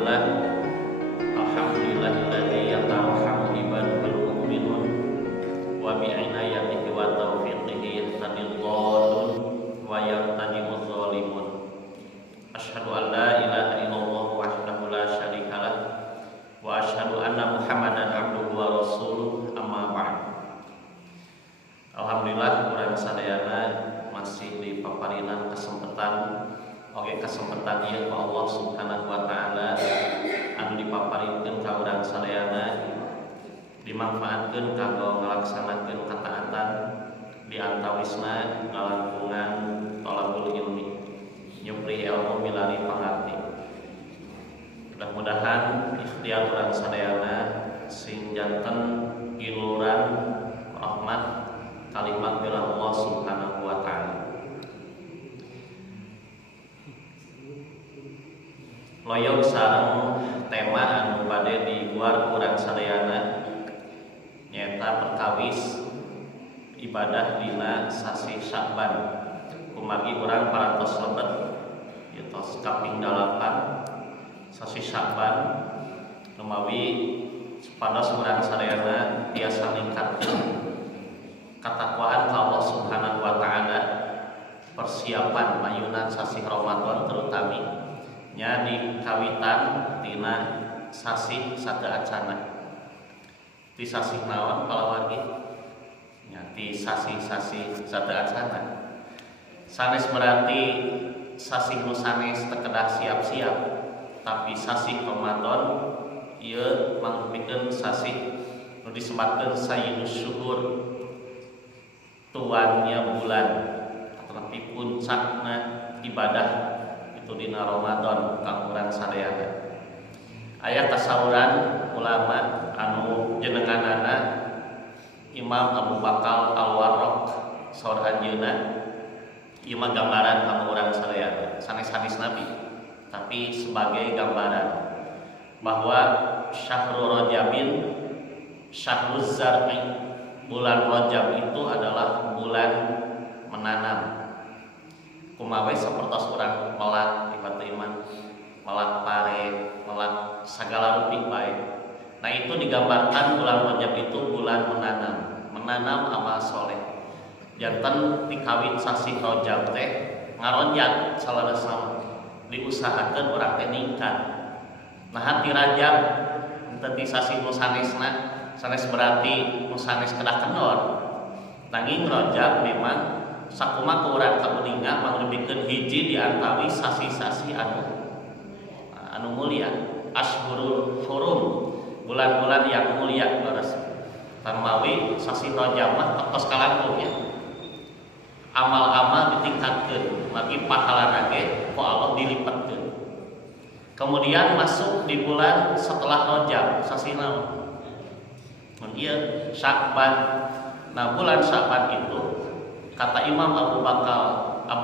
Alhamdulillah, alhamdulillahilladzi yatarhamu ibadul mu'minun wa bi'inayatihi wa taufiqihi yahtadil dhalun wa yartajimuz zalimun. Asyhadu an la ilaha illallah wahdahu la syarikalah wa asyhadu anna Muhammadan abduhu wa rasuluh, amma ba'd. Alhamdulillah, urang sadayana masih dipaparinan kesempatan ieu ku Allah Subhanahu wa taala anu dipaparikeun ka urang sadayana dimanfaatkeun kanggo ngalaksanakeun kataatan di antawisna ngalangkungan thalabul ilmi, nyupri ilmu milari pangarti. Mudah-mudahan ikhtiar urang sadayana sing janten giluran rahmat kalimat bela Allah Subhanahu wa taala. Loyong sareng tema anu bade di luar urang sadayana nyaeta perkawis ibadah dina sasi Sya'ban. Kumagi urang parantos lebet tos kaping 8 sasi Sya'ban lumawi supados urang sadayana tiasa ningkatkeun katakwaan ka Allah Subhanahu wa taala, persiapan mayunan sasi Ramadan terutami nya di kawitan tina sasi sadeacana. Ti sasi naon palawargi? Nya ti sasi-sasi sadeacana. Sanes berarti sasi nu sanes teu kedah siap-siap, tapi sasi Ramadan ieu mangrupikeun sasi nu disebatkeun sayyidus syuhur, tuannya bulan, tetapi puncakna ibadah dina Ramadan kang urang sadayana. Aya tasawuran ulama anu jenenganana Imam Abu Bakar Al-Warraq saur anjeunna ieu mah gambaran kang urang sadayana sanes hadis Nabi, tapi sebagai gambaran bahwa syahrul Rajabin syahruz zar'i, bulan Rajab itu adalah bulan menanam. Kumawe sapertos urang melak ibatu iman, melak pare, melak sagala rupi bae. Nah, itu digambarkan bulan Rajab itu bulan menanam amal soleh. Janten dikawin sasi Rajab teh ngaronjat salaresna diusahakeun urang teh ningkat. Nah, hati Rajab henteu ti sasi nu sanesna, sanes berarti nu sanes kedah kendor. Nanging Rajab memang sakumaha urang kabeninga mangrupikeun hiji di antawi sasi-sasi anu mulia, ashhurul hurum, bulan-bulan yang mulia leres. Tarmawi sasi Rajab mah tos kalangkung ya. Amal-amal ditingkatkeun, magi pahalana ge ku Allah dilipatkeun. Kemudian masuk di bulan setelah Rajab, sasi naon? Mun ieu Sya'ban. Nah, bulan Sya'ban itu kata Imam Abu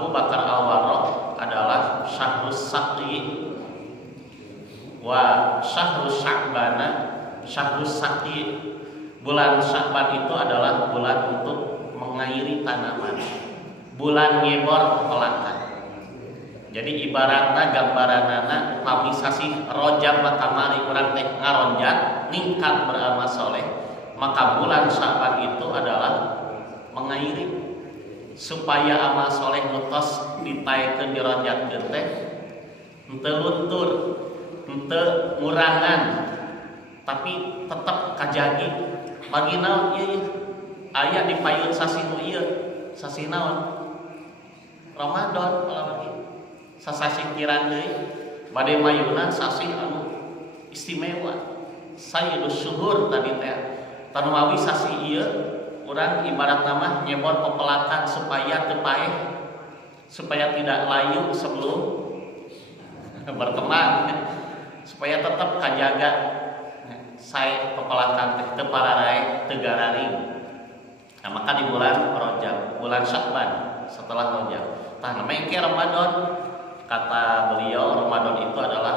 Bakar Al-Warraq adalah syahrus saqi wa syahrus Sya'bana syahrus saqi. Bulan Sya'ban itu adalah bulan untuk mengairi tanaman, bulan ngebor pepelakan. Jadi ibaratna gambaranana upami sasi Rajab makamari urang teh ngaronjat ningkat beramal soleh, maka bulan Sya'ban itu adalah mengairi supaya amal soleh nutos ditaekeun dironjatkeun teh henteu luntur, henteu ngurangan, tapi tetep kajagi. Bagi naon ieu aya di payun sasi nu ieu, sasi naon? Ramadan palawargi. Sasasi kirang deui bade mayunan sasi anu istimewa, sayyidus syuhur tadi teh. Tarmawi sasi ieu urang ibarat nama nyebor pepelakan supaya teu paeh, supaya tidak layu sebelum berkembang, supaya tetap kajaga sae pepelakan teh teu pararae teu gararing. Nah, maka di bulan Rajab, bulan Sya'ban setelah Rajab. Tah mengke Ramadan, kata beliau Ramadan itu adalah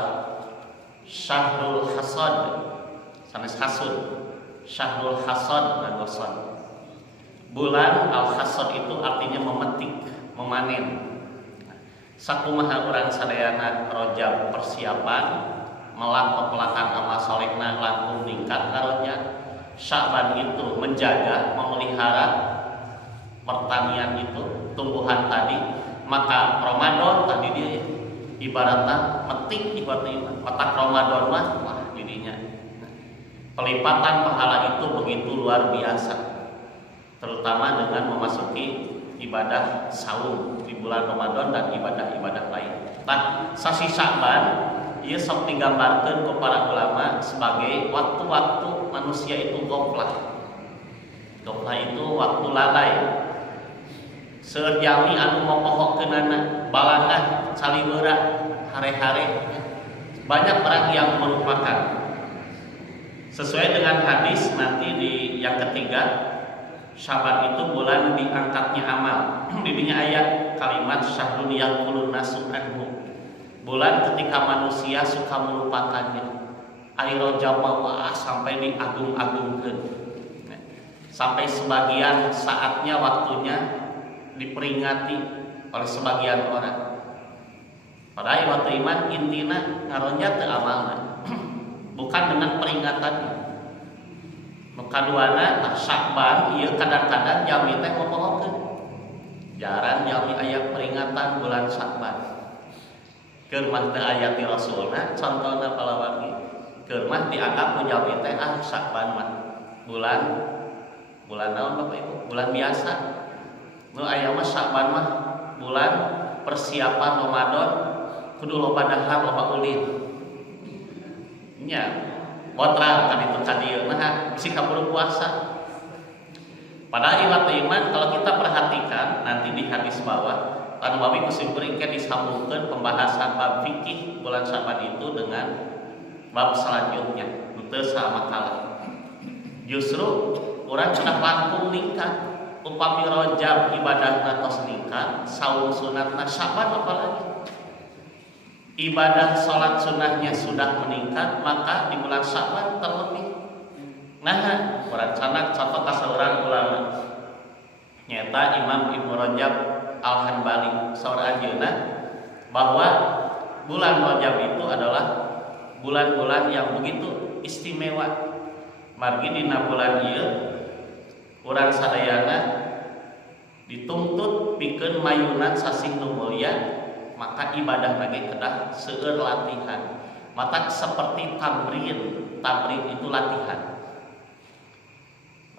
syahrul hasad, sanes hasud, syahrul hasad nagoson. Bulan al-hasad itu artinya memetik, memanen. Sakumaha urang sadayana Rajab persiapan melak-melakan amal solehna langkung ningkat karunya. Sya'ban itu menjaga, memelihara pertanian itu, tumbuhan tadi. Maka Ramadan tadi dia ibaratnya metik ibaratnya petak Ramadan mah wah dirinya. Pelipatan pahala itu begitu luar biasa, terutama dengan memasuki ibadah saum di bulan Ramadan dan ibadah-ibadah lain. Nah, sasi Sya'ban ieu sok digambarkeun ku para ulama sebagai waktu-waktu manusia itu goflah. Goflah itu waktu lalai. Seueur jami anu mopohokeunana balangah salibeura hare-hare. Banyak orang yang melupakan. Sesuai dengan hadis nanti di yang ketiga, Sya'ban itu bulan diangkatnya amal. Didinya ayat kalimat syahrun yaqulun nasu anhu. Bulan ketika manusia suka melupakannya. Rajab wah sampai diagung-agungkeun. Sampai sebagian saatnya waktunya diperingati oleh sebagian orang. Padahal waktu iman intina ngaronja teu amalna. Bukan dengan peringatannya. Kaduana Sya'ban ieu kadang-kadang jami teh mopohokeun. Jarang jami aya peringatan bulan Sya'ban. Keur mah teu aya ti Rasulna, contona palawargi. Keur mah dianggap ku jami teh Sya'ban mah bulan naon Bapak Ibu? Bulan biasa. Nu aya mah Sya'ban mah bulan persiapan Ramadan kudu loba dahar loba ulin. Nya botra kan itu kadieu nah bisi kaburu puasa. Padahal iwat iman kalau kita perhatikan nanti di hadis bawah anu babi kusimpuringkeun disambungkeun pembahasan bab fikih bulan Sya'ban itu dengan bab selanjutnya teu sama kalah. Justru urang cenah langkung ningkat upami Rajab ibadahna tos ningkat, saum sunatna Sya'ban apalagi. Ibadah sholat sunnahnya sudah meningkat, maka di bulan Sya'ban terlebih. Nah, orang canak contoh kasaurang ulama. Nyata Imam Ibnu Rajab Al-Hanbali saur ajeuna bahwa bulan Rajab itu adalah bulan-bulan yang begitu istimewa. Margi dina bulan ieu urang sadayana dituntut pikeun mayunan sasih nu mulya. Maka ibadah lagi kedah seueur latihan. Mata seperti tamrin itu latihan.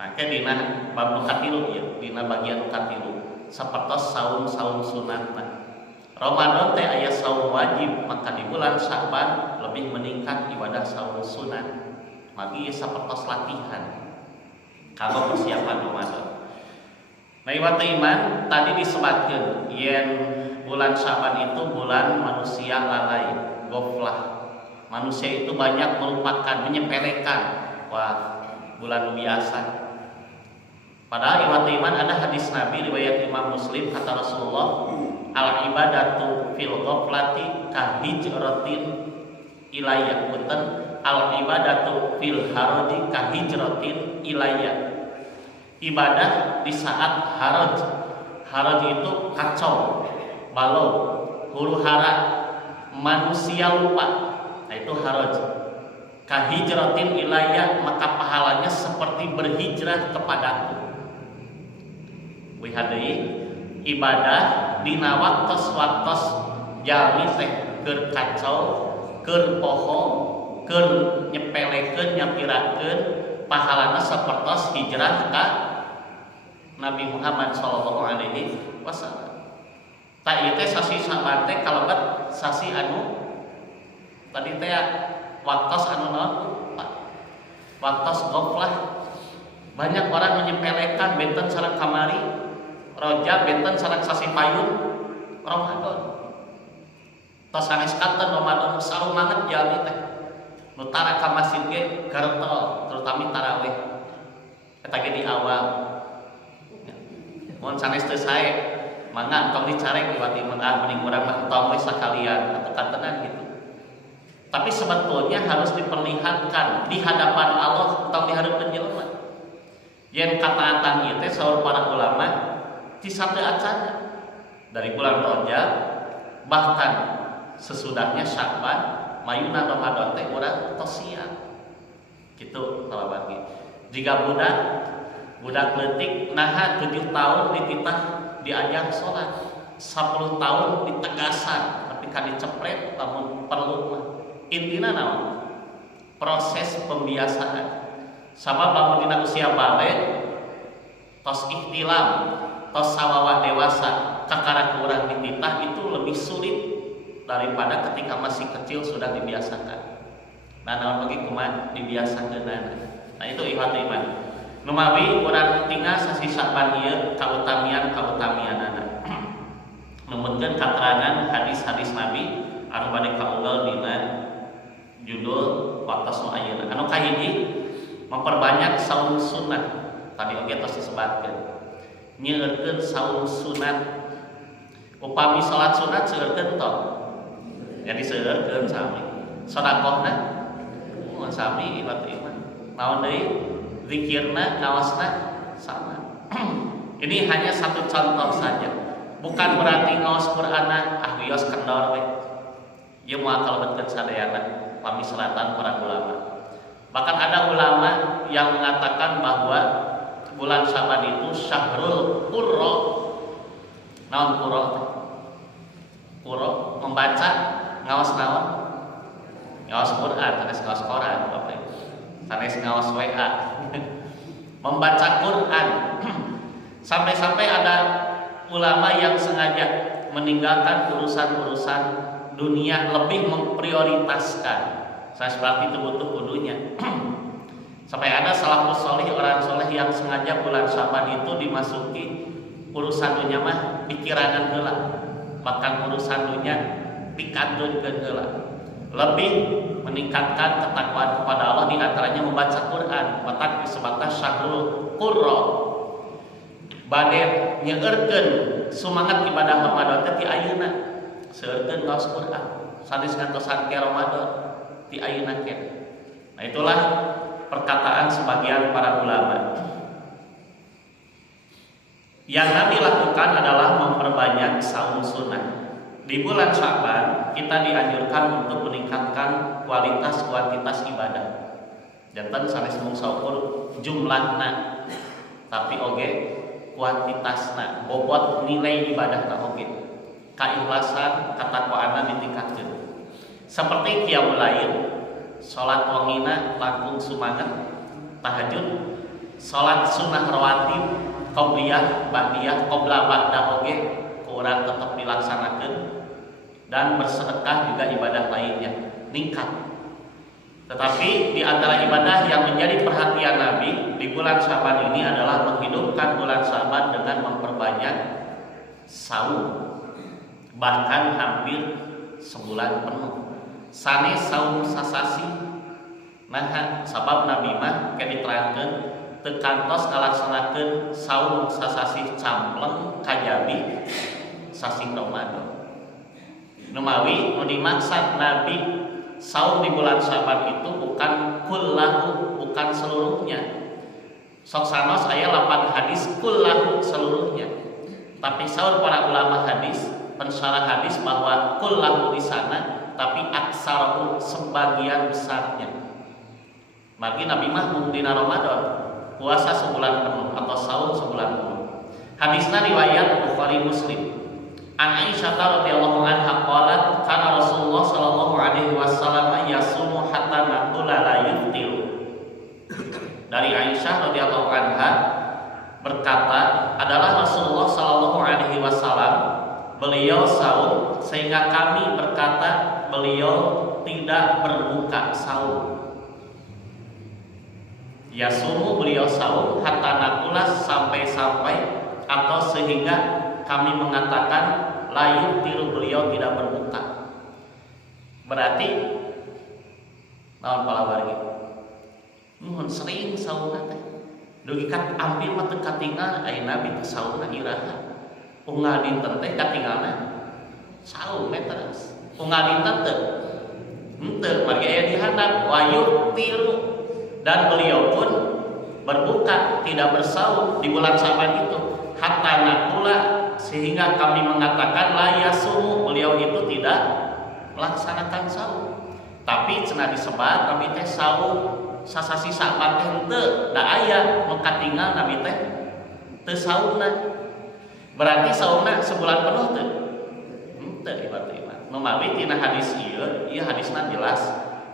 Maka dina bab nu katilu ya, dina bagian nu katilu sapertos saum sunatna. Ramadan teh aya saum wajib, maka di bulan Sya'ban lebih meningkat ibadah saum sunat. Magi sapertos latihan kanggo persiapan Ramadan. Nah, iwat iman tadi disebutkeun yen bulan Sya'ban itu bulan manusia lalai, goflah. Manusia itu banyak melupakan, menyepelekan. Wah, bulan biasa. Padahal iwat iman ada hadis Nabi riwayat Imam Muslim kata Rasulullah, al ibadatu fil ghaflati ka hijratin ilayya. Punten, al ibadatu fil haraji ka hijratin ilayya. Ibadah di saat haraj itu kacau, balau, huru hara, manusia lupa. Nah itu haraj. Kahijratin ilayya, maka pahalanya seperti berhijrah kepadaku. Wihadai ibadah dina waktos jami teh keur kacau, keur poho, keur nyepelekeun, nyapirakeun, pahalana sapertos hijrah ka Nabi Muhammad sallallahu alaihi wasallam. Tak ieu teh sasi Sya'ban teh kalebet sasi anu tadi teh waktos anu naon waktos ghaflah. Banyak orang menyepelekan benten sareng kamari Rajab, benten sareng sasi payun Ramadan. Tos sanes kanten Ramadan sarumanget jami teh nu tara ka masjid ge gartol, terutama tarawih. Eta ge di awal. Mun sanes teu sae, mangga tong dicarek iwat iman mending urang mah tong we sakalian atau kantenan gitu. Tapi sebetulnya harus diperlihatkan di hadapan Allah atau di hadapan jelema. Yen kataatan ieu teh saur para ulama ti sateu acana dari bulan Rajab bahkan sesudahnya Sya'ban mayuna Ramadan teh urang tos siap kitu kalau bagi jika budak leutik naha 7 tahun dititah diajar salat 10 tahun ditegasan tapi kan dicepret lamun perlu mah intina naon proses pembiasaan sabab lamun dina usia balik tos ihtilam tos sawawa dewasa kakara urang dititah itu lebih sulit daripada ketika masih kecil sudah dibiasakan. Nah, naon bagi kumaha dibiasakeun. Nah, itu ikhwat iman. Numawi urang tinggal sasisa ieu kautamian-kautamianana. Numutkeun katerangan hadis-hadis Nabi anu bade kaunggal dina judul waktos nu ayeuna. Anu kahiji memperbanyak saum sunnah. Tadi oge tos disebutkeun. Nyeueurkeun saum sunat. Upami salat sunat seueurkeun tos. Jadi seueurkeun sami. Sedekahna sami ibadah iman. Naon deui zikirna ngawasna sama. Ini hanya satu contoh saja. Bukan berarti ngawas Qur'ana wios kendor we. Ieu moal kalebetkeun sadayana pamisalatan para ulama. Bahkan ada ulama yang mengatakan bahwa bulan Syaban itu syahrul qurra. Naon qurra? Qurra membaca ngawas naon? Ngawas Quran, sanes ngawas Quran, Bapak Ibu. Sanes ngawas WA. Membaca Quran. Sampai-sampai ada ulama yang sengaja meninggalkan urusan-urusan dunia, lebih memprioritaskan. Saya seperti itu butuh kudunya. Sampai ada salafus soleh, orang soleh yang sengaja bulan Syaban itu dimasuki urusan dunia mah pikiran heula. Bahkan urusan dunia dikandunkeun heula. Lebih meningkatkan ketakwaan kepada Allah, di antaranya membaca Quran. Matak disebutkan syahrul qurra. Bade nyeueurkeun sumangat ibadah Ramadan teh ti ayeuna. Seueurkeun ngaos Quran. Sanes ngantosan ke Ramadan ti ayeuna keneh. Nah, itulah perkataan sebagian para ulama. Yang Nabi lakukan adalah memperbanyak saum sunnah. Di bulan Syaban kita dianjurkan untuk meningkatkan kualitas ibadah. Janten sanes mung saukur jumlahna, tapi oge kuantitasna, bobot nilai ibadahna oge. Kaikhlasan, katakwaana ditingkatkeun. Seperti qiyamul lail, salat wangina langkung sumanget, tahajud, salat sunnah rawatib, qabliyah, ba'diyah, qabla ba'da oge kurang tetap dilaksanakan. Dan bersedekah juga ibadah lainnya meningkat. Tetapi di antara ibadah yang menjadi perhatian Nabi di bulan Syaban ini adalah menghidupkan bulan Syaban dengan memperbanyak saum, bahkan hampir sebulan penuh. Sanes saum sasasi. Nah, sabab Nabi mah kayak diterangkeun teu kantos ngalaksanakeun saum sasasi campleng kajabi sasi Ramadan. Numawi nu dimaksud Nabi saum di bulan Syaban itu bukan kullahu, bukan seluruhnya. Sok sanos aya 8 hadis kullahu seluruhnya. Tapi saur para ulama hadis, pensyarah hadis bahwa kullahu di sana tapi aksaru sebagian besarnya. Bagi Nabi mah mung dina Ramadan puasa sebulan penuh atau saum sebulan penuh. Hadisna riwayat Bukhari Muslim. An Aisyah radhiyallahu anha qalat kana Rasulullah sallallahu alaihi wasallam yasumu hatta naqula la yuftiru. Dari Aisyah radhiyallahu anha berkata, adalah Rasulullah sallallahu alaihi wasallam beliau saum sehingga kami berkata beliau tidak berbuka saum. Yasumu beliau saum hatta naqula sampai-sampai atau sehingga kami mengatakan layu tiru beliau tidak berbuka. Berarti naon palabar gitu. Nuhun sering saumna teh. Dugi kat ambil mah teu katinggal aya Nabi teh saumna iraha. Unggal dinten teh katinggalna saum terus. Unggal dinten teu. Henteu mari aya di handap wayu tiru dan beliau pun berbuka tidak bersaum di bulan Syaban itu hatta nakula sehingga kami mengatakan la yasumu beliau itu tidak melaksanakan saum. Tapi cenah disebat Nabi teh saum sasasi Sa'ban teh henteu da aya nu katinggal Nabi teh teu saumna. Berarti saumna sebulan penuh teu? Henteu ibarat iman. Memawi tina hadis ieu hadisna jelas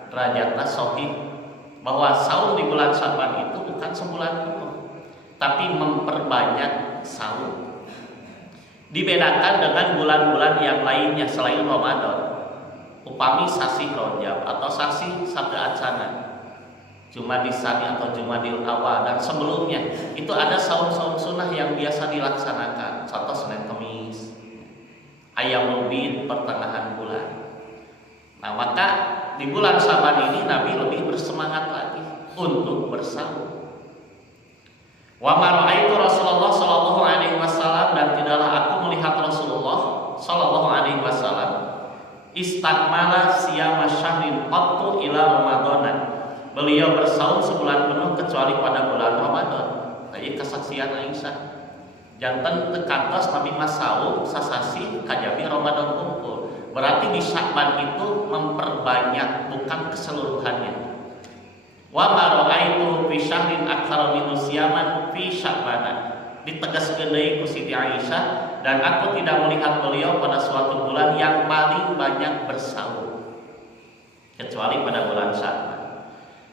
derajatna sahih bahwa saum di bulan Sa'ban itu bukan sebulan penuh, tapi memperbanyak saum. Dibedakan dengan bulan-bulan yang lainnya selain Ramadan. Upami sasi Rajab atau sasi Sabda Atsana, Jumadil Tsani atau Jumadil Awal dan sebelumnya itu ada saum-saum sunnah yang biasa dilaksanakan. Contoh Senin Kemis, Ayyamul Bid pertengahan bulan. Nah maka di bulan Sa'ban ini Nabi lebih bersemangat lagi untuk bersaum. Wa ma ra'aitu Rasulullah sallallahu alaihi wasallam, dan tidaklah aku melihat Rasulullah sallallahu alaihi wasallam istakmala siyama syahrin qattu ila Ramadan. Beliau bersaum sebulan penuh kecuali pada bulan Ramadan. Tadi kesaksian Aisyah. Janten tekantos Nabi masaum sasasi kajami Ramadan kumpul. Berarti di Sya'ban itu memperbanyak, bukan keseluruhannya. Wa ma ra'aitu fi syahrin aktsara min siyaman fi Sya'ban. Ditegaskeun deui ku Siti Aisyah, dan aku tidak melihat beliau pada suatu bulan yang paling banyak bersaum kecuali pada bulan Sya'ban.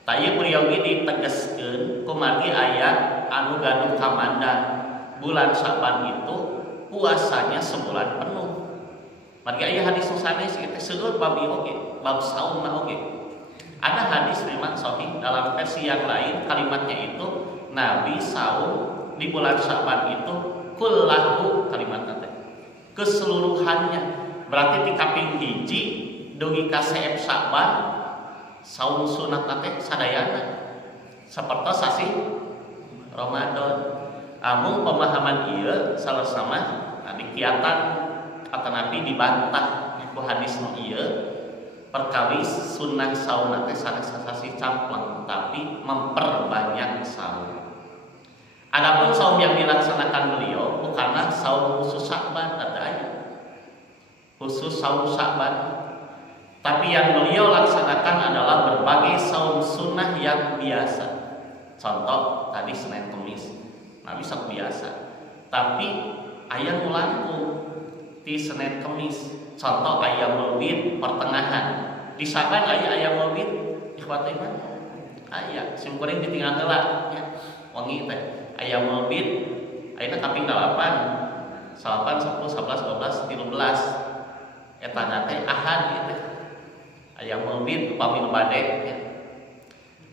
Tanya beliau ini ditegaskeun kumati aya anu gaduh kamandan bulan Sya'ban itu puasanya sebulan penuh. Margi aya hadis sanes kitu seueur bab ieu oge, bab saumna oge. Ada hadis memang sahih dalam versi yang lain kalimatnya itu Nabi saum di bulan Sya'ban itu kullahu kalimatna teh keseluruhannya. Berarti di kaping hiji dugi ka saep Sya'ban saum sunatna teh sadayana saperto sasi Ramadan. Amun pemahaman ieu salesama di kiatan kata Nabi dibantah ku hadis nu ieu perkawis sunnah saum teh sanes sasi campleng tapi memperbanyak saum. Adapun saum yang dilaksanakan beliau bukanlah saum khusus Sya'ban, khusus saum Sya'ban, tapi yang beliau laksanakan adalah berbagai saum sunnah yang biasa. Contoh tadi Senin Kemis, Nabi sok biasa. Tapi aya nu langkung di Senin Kemis. Contoh Ayyamul Bid pertengahan. Di Sya'ban aya Ayyamul Bid, ikhwat iman. Aya, sim kuring ditinggal heula nya. Wangi teh. Ayyamul Bid ayeuna kaping 8, 8, 10, 11, 12, 13. Eta teh Ahad ieu. Ayyamul Bid upami nu bade ya.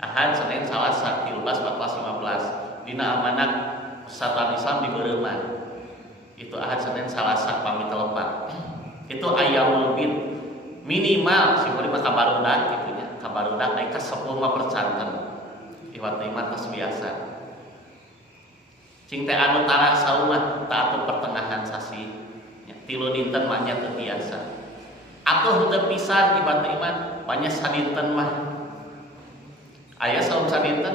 Ahad, Senin, Salasa, 13, 14, 15. Dina amanat Persatuan Islam di Beureumah. Itu Ahad, Senin, Salasa pami telepat. Itu Ayyamul Bid. Minimal si kuring mah kabarudak kitu nya. Kabarudak naik ka 10 mah percanten. Iwat iman tas biasa. Cing teh anu tara saum mah tah atuh pertengahan sasi. Ya, 3 dinten mah nya teu biasa. Atuh teu pisan ibarat iman, banyak sadinten mah. Aya saum sadinten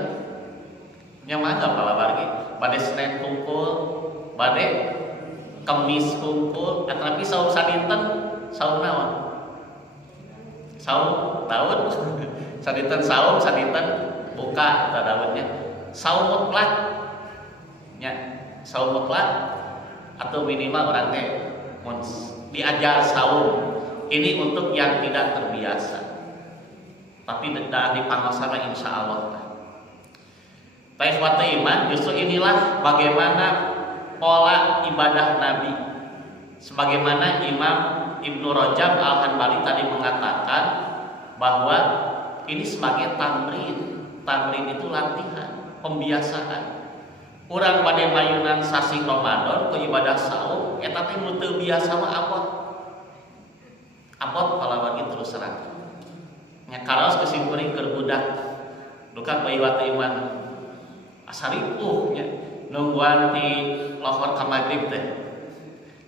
nya mah palabargi. Bade Senin kumpul, bade Kemis kumpul, tapi saum sadinten saum naon? Saum daun. Sadinten saum, sadinten buka tadawutnya. Saum mutlak nya saum mutlak atau minimal orang teh diajar saum ini untuk yang tidak terbiasa, tapi dah dipangasana insyaallah. Taifat iman justru inilah bagaimana pola ibadah Nabi, sebagaimana Imam Ibnu Rajab Al-Hanbali tadi mengatakan bahwa ini sebagai tamrin. Tamrin itu latihan, pembiasaan. Urang pada mayunan sasi Ramadan ke ibadah saum eta teh nu teu biasa mah abot palabagi terus serang nya karaos kesimpuring keur budak duka bayiwat iman asaripuh nya nungguan di lohor ka magrib teh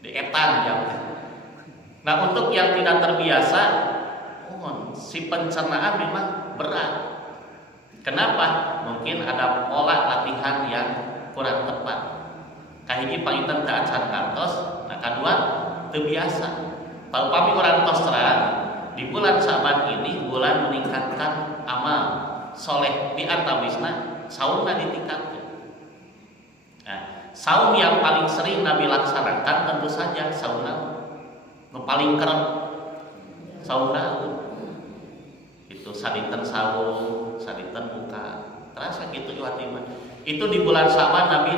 di etan jam teh. Nah untuk yang tidak terbiasa si pencernaan memang berat. Kenapa? Mungkin ada pola latihan yang kurang tepat. Kahiji panginten teu acan kantos, nah kadua teu biasa. Upami urang tos terang di bulan Sa'ban ini bulan meningkatkan amal soleh, di antawisna saumna ditingkatkan. Nah, saum yang paling sering Nabi laksanakan tentu saja saum nu paling kerep saum itu sadinten sahur, sadinten buka. Terasa gitu Fatimah. Itu di bulan Sa'ban Nabi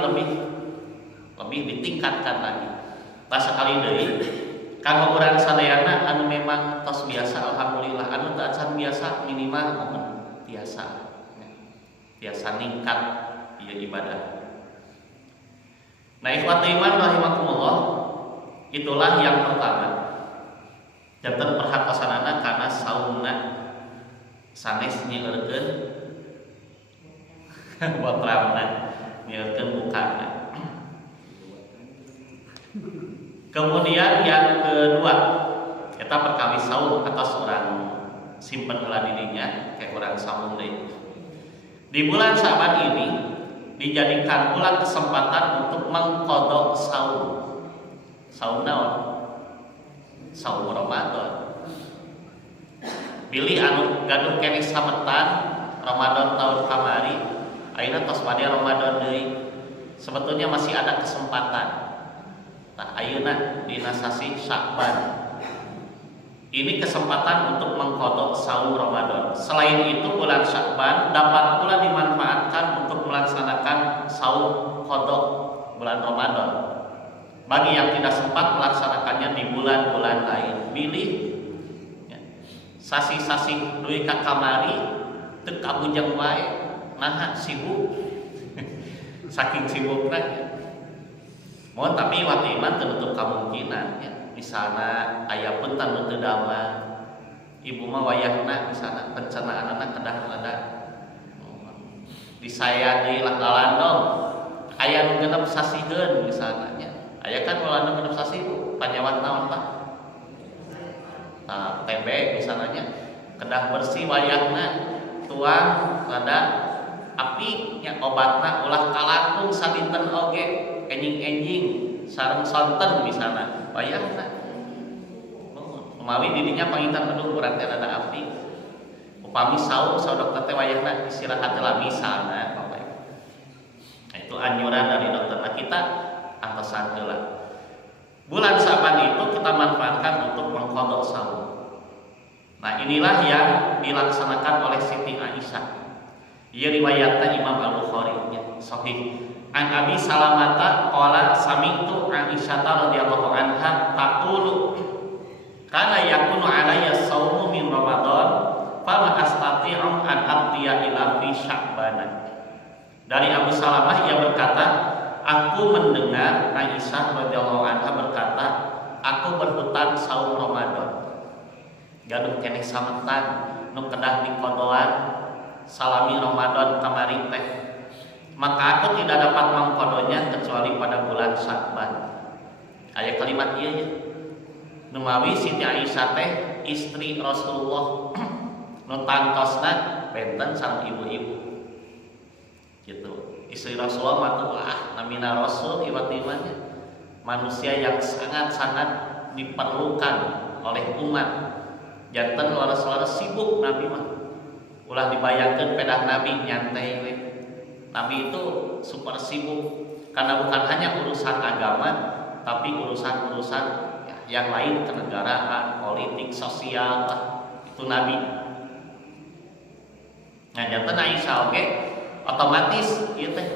lebih ditingkatkan lagi. Pas sekali deui kanggo urang sadayana anu memang tos biasa alhamdulillah, anu teu acan biasa minimal momen biasa ningkat ieu ibadah. Nah, ikhwati iman rahimakumullah, itulah yang pertama. Janten perhatosanana kana saumna sanes nyeureun wapramna nyeureun bukana. Kemudian yang kedua, kita perkawis saum atau seorang simpen heula dirinya kayak orang saum deui. Di bulan Sa'ban ini dijadikan pula kesempatan untuk mengqadha saum. Saum naon? Saum Ramadan. Bilih anu gaduh keneh sametan Ramadan tahun kamari, ayeuna tos bade Ramadan deui. Sebetulnya masih ada kesempatan. Nah, ayeuna dina sasi Sya'ban. Ini kesempatan untuk mengqadha saum Ramadan. Selain itu bulan Sya'ban dapat pula dimanfaatkan untuk melaksanakan saum qadha bulan Ramadan. Bagi yang tidak sempat melaksanakannya di bulan-bulan lain, pilih sasi-sasi duwi ka kamari teu kabujang wae, naha sibuk. Saking sibukna. Mohon tapi wati iman tertutup kemungkinan ya. Misalnya ayah pun tanu teu damang. Ibu mah wayahna misalnya pencernaan kedah rada. Di saya di Landong aya nu genep sasieun misalnya nya. Aya kan Landong genep sasi panyawat naon Pak? Nah, tembe misalnya kedah bersih wayahna tuang rada api nya obatna ulah kalangkung sadinten oge enjing-enjing sareng sonten misalnya wayahna umawi didinya pangintan aduh urang teh rada api upami saum dokter teh wayahna istirahat lah misalna Bapak. Nah, itu anjuran dari dokter kita antosan heula. Bulan Sa'ban itu kita manfaatkan untuk mengqadha saum. Nah, inilah yang dilaksanakan oleh Siti Aisyah. Ieu riwayatna Imam Al-Bukhari ya, sahih. An Abi Salamata qala sami'tu Aisyah radhiyallahu anha taqulu kana yakunu alayya shaumu min Ramadan fama astati'u an atiya ila fi Sya'ban. Dari Abu Salamah ia berkata, aku mendengar Aisyah radhiyallahu anha berkata, aku berhutang saum Ramadan. Gaduh keneh sametan nu kedah diqadhoan salami Ramadan kamari teh. Maka aku tidak dapat mengqadhonya kecuali pada bulan Sya'ban. Aya kalimat ieu ya. Numawi Siti Aisyah teh istri Rasulullah nu tangtosna benten sang ibu-ibu. Gitu. Istri Rasulullah mah namina Rasul iwatimannya manusia yang sangat-sangat diperlukan oleh umat. Janten laras-laras sibuk Nabi mah. Ulah dibayangkeun pedah Nabi nyantai we. Nabi itu super sibuk karena bukan hanya urusan agama tapi urusan-urusan yang lain, kenegaraan, politik, sosial itu Nabi. Nah, janten Aisyah oge otomatis ieu teh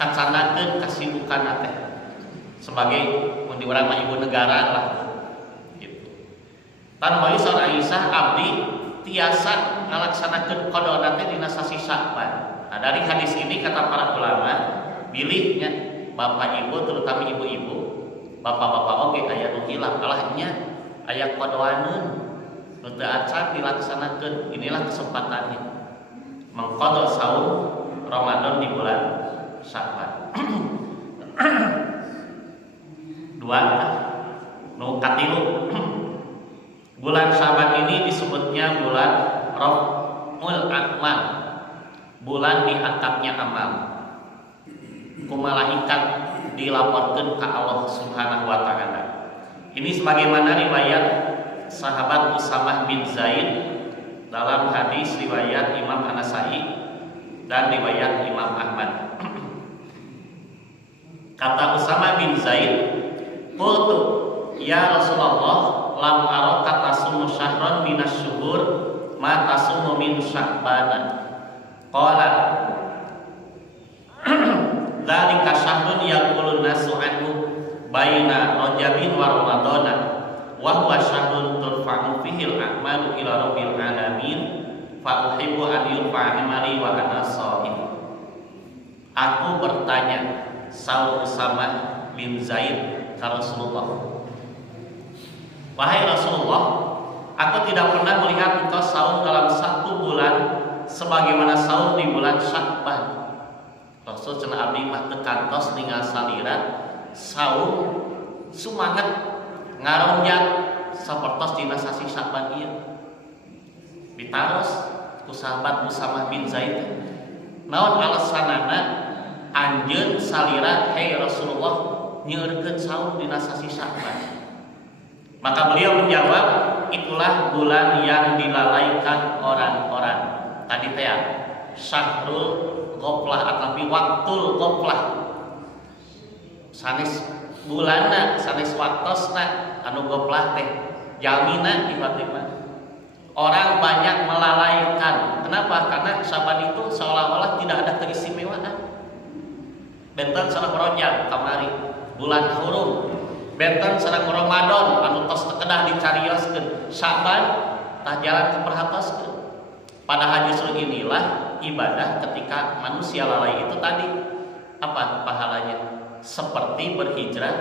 kacandakeun kasibukan teh sebagai mun urang mah ibu negara lah gitu. Tan wali saur Aisyah abdi tiasa ngalaksanakeun qada teh dina sasi Sya'ban. Nah, dari hadis ini kata para ulama, bilihnya bapak ibu terutama ibu-ibu, bapak-bapak oge aya nu hilang alahnya aya qadhoaneun nu teu acan dilaksanakeun. Inilah kesempatannya mengqadha saum Ramadan di bulan Sya'ban. Dua nu katilu bulan Sya'ban ini disebutnya bulan Raf'ul Amal, bulan diangkatnya amal. Ku malaikat dilaporkan ke Allah Subhanahu wa taala. Ini sebagaimana riwayat sahabat Usamah bin Zaid dalam hadis riwayat Imam An-Nasai dan riwayat Imam Ahmad. Kata Usamah bin Zaid, "Qultu ya Rasulullah, lam araka tasumu syahran minas syuhur ma tasumu min Sya'ban." Qala, "Dzalika syahrun yaqulun nasu anhu baina Rajabin wa Ramadana wa huwa syahrun turfa'u fihi al-a'malu ila rabbil alamin fa uhibbu an yurfa'a amali wa ana sha'im." Aku bertanya, saur Usamah bin Zaid ke Rasulullah, "Wahai Rasulullah, aku tidak pernah melihat engkau saum dalam satu bulan sebagaimana saum di bulan Sya'ban." Rasul cenah abdi mah teu kantos ningal salira saum sumanget ngaronjak sapertos dina sasi Sya'ban ieu. Ditaros ku sahabat Usamah bin Zaid, naon alasanana anjeun salira hei Rasulullah nyeurekeun saum dina sasi Sya'ban? Maka beliau menjawab, itulah bulan yang dilalaikan orang-orang. Tadi teh syahrul ghaflah ataupun waktul ghaflah. Sanes bulanna, sanes waktosna anu ghaflah teh jamina tiba-tiba. Orang banyak melalaikan. Kenapa? Karena Syaban itu seolah-olah tidak ada keistimewaan. Benten sareng Rajab kamari bulan hurum, benten sareng Ramadan anu tos teu kedah dicarioskeun, Syaban tah jalan keperhatoskeun. Padahal justru inilah ibadah ketika manusia lalai itu tadi apa pahalanya? Seperti berhijrah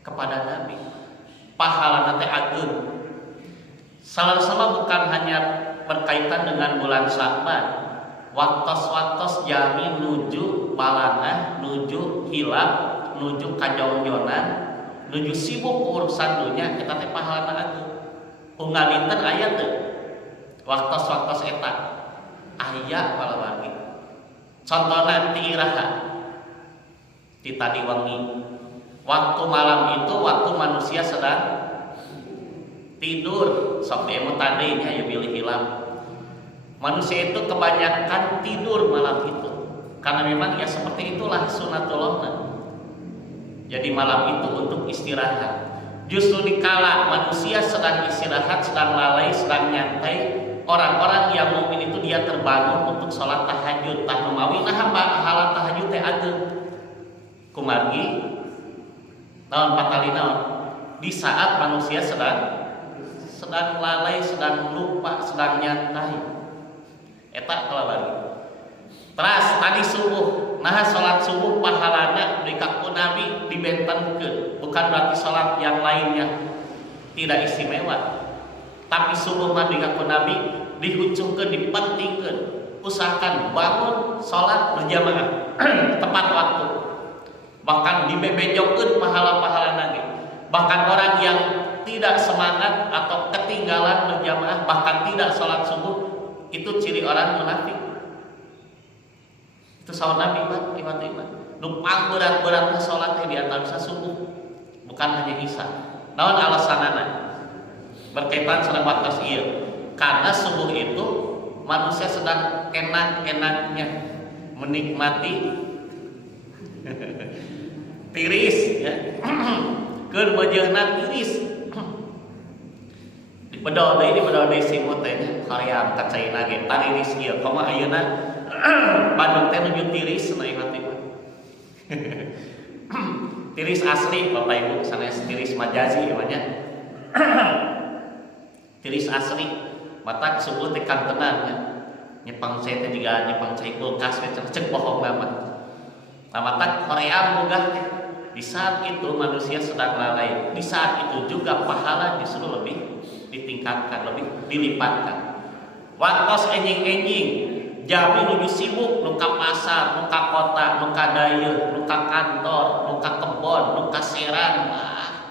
kepada Nabi. Pahalana teh ageun. Sama-sama bukan hanya berkaitan dengan bulan Syaban. Waktos-waktos jami nuju balangah, nuju hilap, nuju kajonjonan, nuju sibuk urusan dunia, kita teh pahalana ageun. Unggal dinten aya teu waktos-waktos eta aya palawagi. Contohna ti iraha ti tadi wengi. Waktu malam itu waktu manusia sedang tidur, sok emu tadi nya ya pilih hilang. Manusia itu kebanyakan tidur malam itu karena memang ya seperti itulah sunatullahna. Jadi malam itu untuk istirahat. Justru dikala manusia sedang istirahat, sedang lalai, sedang nyantai, orang-orang yang mukmin itu dia terbangun untuk sholat tahajud. Tah numawi nah pahala tahajud teh ageun. Kumargi naon patali naon? Di saat manusia sedang lalai, sedang lupa, sedang nyantai. Eta kalabari. Teras tadi subuh, nah sholat subuh pahalana dikaku Nabi dibentenkeun. Bukan berarti sholat yang lainnya tidak istimewa. Tapi subuh mah dikaku Nabi dihucungkeun, dipentingkeun. Usahakan bangun sholat berjamaah tepat waktu. Bahkan dibebejokeun pahala-pahala nage. Bahkan orang yang tidak semangat atau ketinggalan berjamaah bahkan tidak sholat subuh itu ciri orang munafik. Itu sawan Nabi mah iman. Nu berat-beratna salat teh di antara subuh, bukan hanya isya. Naon alasanana? Berkaitan sareng waktu ieu. Karena subuh itu manusia sedang enak-enaknya menikmati tiris ya. Keur bejeunna tiris. Di bedol deui simut teh nya kaream kacaina ge tariris ieu komo ayeuna Bandung teh nuju tiris na ieu hati mah. Tiris asli Bapak Ibu sanes tiris majazi ya nya. Tiris asli mata subuh teh kantenan nya. Nyepang saya teh juga nyepang cai kulkas we cek bohong banget. Nah mata koream boga teh. Di saat itu manusia sedang lalai. Di saat itu juga pahala justru lebih ditingkatkan, lebih dilipatkan. Waktos enjing-enjing, jami nuju sibuk, nu ka pasar, nu ka kota, nu ka dayeuh, nu ka kantor, nu ka kebon, nu ka serang,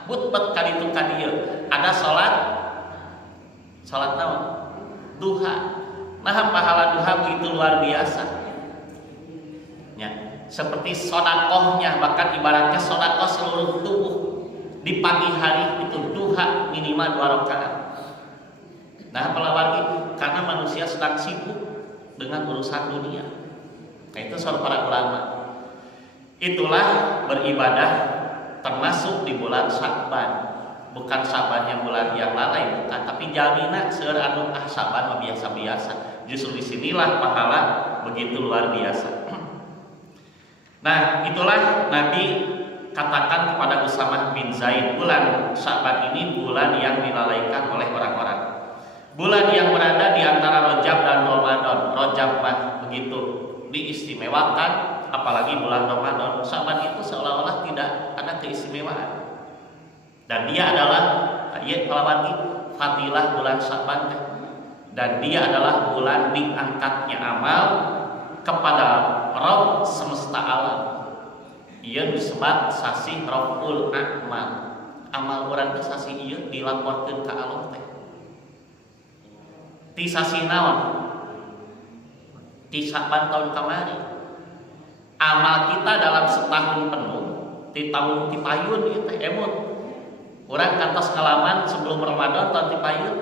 but-but ka ditu ka dieu. Ada salat naon? Duha. Nah pahala duha begitu luar biasa. Ya, seperti sedekahnya, bahkan ibaratnya sedekah seluruh tubuh. Di pagi hari itu duha minimal 2 rakaat. Nah, apalagi karena manusia sedang sibuk dengan urusan dunia. Nah, itu soal para ulama. Itulah beribadah termasuk di bulan Sya'ban. Bukan Sya'ban yang bulan yang lalai, bukan, tapi jaminan seueur anu Sya'ban biasa-biasa. Justru disinilah pahala begitu luar biasa. Nah, itulah Nabi katakan kepada Usamah bin Zaid, bulan Sya'ban ini bulan yang dilalaikan oleh orang-orang. Bulan yang berada di antara Rajab dan Ramadan. Rajab mah begitu diistimewakan, apalagi bulan Ramadan. Sya'ban itu seolah-olah tidak ada keistimewaan. Dan dia adalah apalagi fadilah bulan Sya'ban. Dan dia adalah bulan diangkatnya amal kepada Rabb semesta alam. Ia disebut sasi Rabbul A'mal. Amal urang teh sasi ieu dilaporkeun ka Allah teh. Ti sasi naon? Ti Sya'ban tahun kamari. Amal kita dalam setahun penuh ti tahun ti payun ieu teh emut. Urang kantos ngalaman sebelum Ramadan tahun ti payun.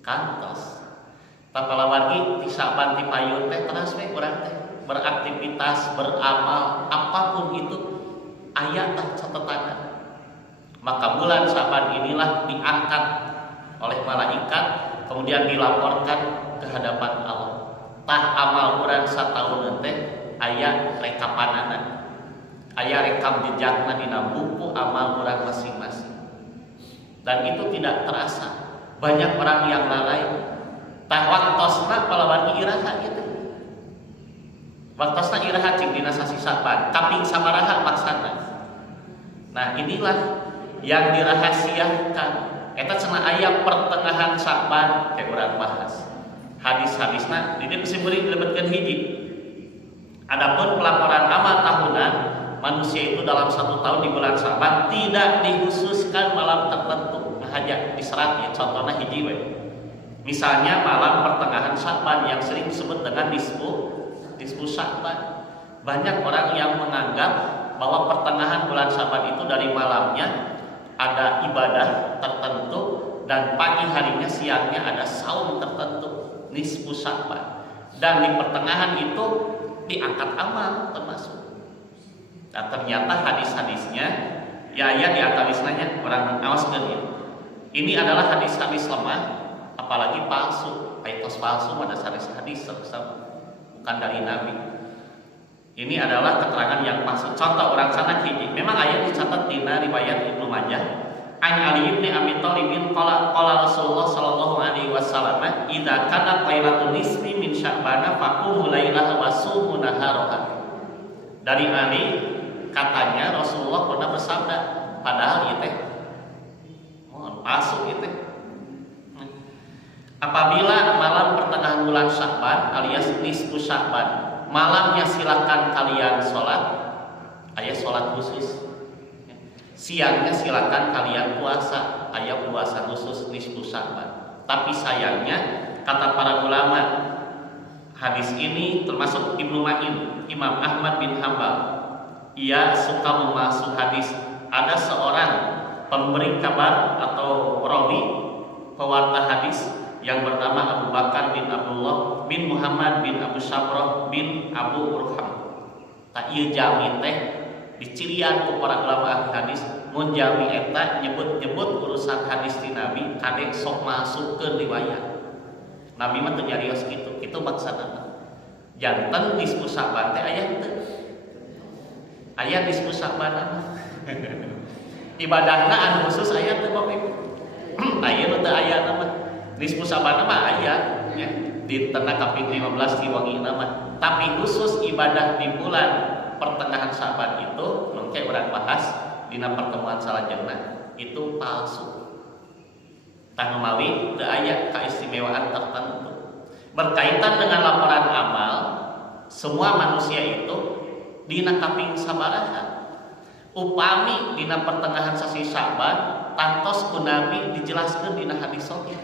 Kantos. Tapalawagi di Sya'ban ti payun teh terus we urang teh beraktivitas, beramal, apapun itu aya tah catatan. Maka bulan Sya'ban inilah diangkat oleh malaikat kemudian dilaporkan ke hadapan Allah. Tah amal urang sataun teh aya rekapanana. Aya rekam jejakna dina buku amal urang masing-masing. Dan itu tidak terasa. Banyak orang yang lalai. Tah waktosna palawani iraha gitu. Waktosna iraha cing dina sasi Sya'ban, kaping sabaraha maksana. Nah, inilah yang dirahasiakan. Eta cenah aya pertengahan Sya'ban kayak urang bahas. Hadis-hadisna di dieu beusi dilebetkeun hiji. Adapun pelaporan amal tahunan manusia itu dalam 1 tahun di bulan Sya'ban tidak dikhususkan malam tertentu. Nah, aja diserat ya contohnya hiji we. Misalnya malam pertengahan Sya'ban yang sering disebut dengan nisfu Sya'ban. Banyak orang yang menganggap bahwa pertengahan bulan Sya'ban itu dari malamnya ada ibadah tertentu dan pagi harinya siangnya ada saum tertentu, nisfu Sya'ban. Dan di pertengahan itu diangkat amal termasuk. Nah, ternyata hadis-hadisnya ya di antawisnanya orang awaskeun ya. Ini adalah hadis-hadis lemah, apalagi palsu. Aitos palsu pada hadis bukan dari Nabi. Ini adalah keterangan yang palsu. Contoh orang sana hiji. Memang ayat dicatat di riwayat Ibnu Majah. An Ali bin Abi Thalib qala Rasulullah sallallahu alaihi wasallam, "Idza kana lailatul nisfi min Sya'ban faqumu lailaha wa sumu naharaha." Dari Ali katanya Rasulullah pernah bersabda, padahal itu palsu itu. Apabila malam pertengahan bulan Sya'ban alias nisfu Sya'ban, malamnya silakan kalian sholat, ayat sholat khusus. Siangnya silakan kalian puasa, ayat puasa khusus nisfu Sya'ban. Tapi sayangnya kata para ulama, hadis ini termasuk Ibnu Ma'in, Imam Ahmad bin Hambal. Ia suka memasuk hadis. Ada seorang pemberi kabar atau rawi, pewarta hadis yang bernama Abu Bakar bin Abdullah bin Muhammad bin Abu Sabrah bin Abu Urham. Tak ieu jami teh dicirian ku para ulama hadis, mun jami eta nyebut-nyebut urusan hadis di Nabi kadek sok masukkeun riwayat. Nabi mah teu nyarios kitu. Kitu maksudna. Janten nisfu Sya'ban teh aya teu? Aya nisfu Sya'ban ibadahna anu khusus aya teu Bapak Ibu? Aya nu teu aya nama. Nisfu Sya'ban mah aya nya di tengah kaping 15 di wangi nama. Tapi khusus ibadah di bulan pertengahan Sya'ban itu mengke urang bahas dina pertemuan salajengna itu palsu. Tah mawi teu aya keistimewaan tertentu. Berkaitan dengan laporan amal, semua manusia itu dina kaping sabaraha. Upami dina pertengahan sasi Sya'ban tantos ku Nabi dijelaskeun dina hadis sahih.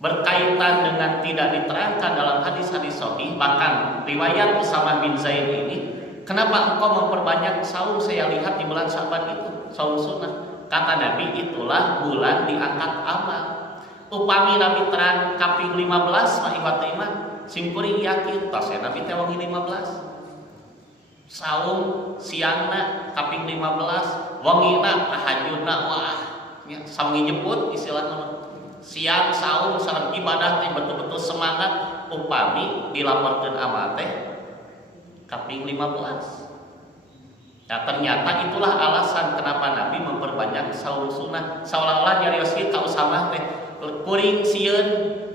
Berkaitan dengan tidak diterangkan dalam hadis-hadis sahih, bahkan riwayat Usamah bin Zaid ini, kenapa engkau memperbanyak saum saya lihat di bulan Sya'ban itu? saum sunnah. Kata Nabi, itulah bulan diangkat amal. Upami Nabi terang kaping 15 mah iwat iman sing kuring yakin tos Nabi teh wangi 15. Saum siangna kaping 15, wangina tahajudna wah nya sami nyebut istilahna siang saum sareng ibadah teh betul-betul semangat upami dilaporkeun amal teh kaping 15. Nah ternyata itulah alasan kenapa Nabi memperbanyak saum sunnah. Seolah-olah nyarios ieu ka usamah teh kuring sieun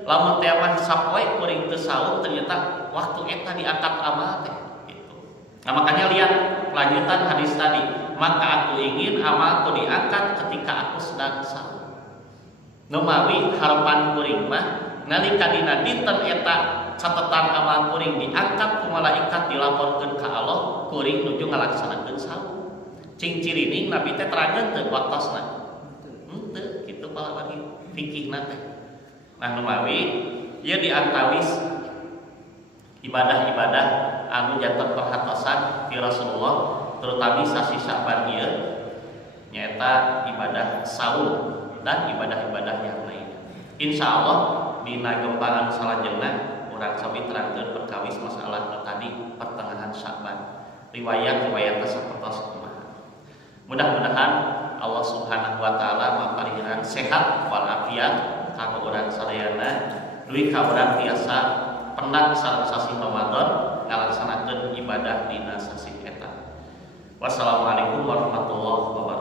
lamun teh mah sapoe kuring teu saum ternyata waktu eta diangkat amal teh gitu. Nah makanya lihat lanjutan hadis tadi, maka aku ingin amalku diangkat ketika aku sedang saum. Numawi harapan kuring mah nalika dina dinten eta catatan amal kuring diangkat ku malaikat dilaporkeun ka Allah, kuring nuju ngalaksanakeun saum. Cing cirining Nabi teh terangkeun teu waktosna. Henteu kitu palawan fikihna teh. Nah numawi ieu diantawis ibadah-ibadah anu janten perhatosan ti Rasulullah, terutama sasi Sa'ban ieu nyaeta ibadah saum dan ibadah-ibadah yang lainnya. Insyaallah dina gempaan salajengna urang sami terangkeun perkawis masalah tadi pertengahan Sa'ban. Riwayat-riwayat sapertos kumaha. Mudah-mudahan Allah Subhanahu wa taala maparihan sehat walafiat kanggo urang sadayana duwi ka urang tiasa penat sareng sasi Ramadan ngalaksanakeun ibadah dina sasi eta. Wassalamualaikum warahmatullahi wabarakatuh.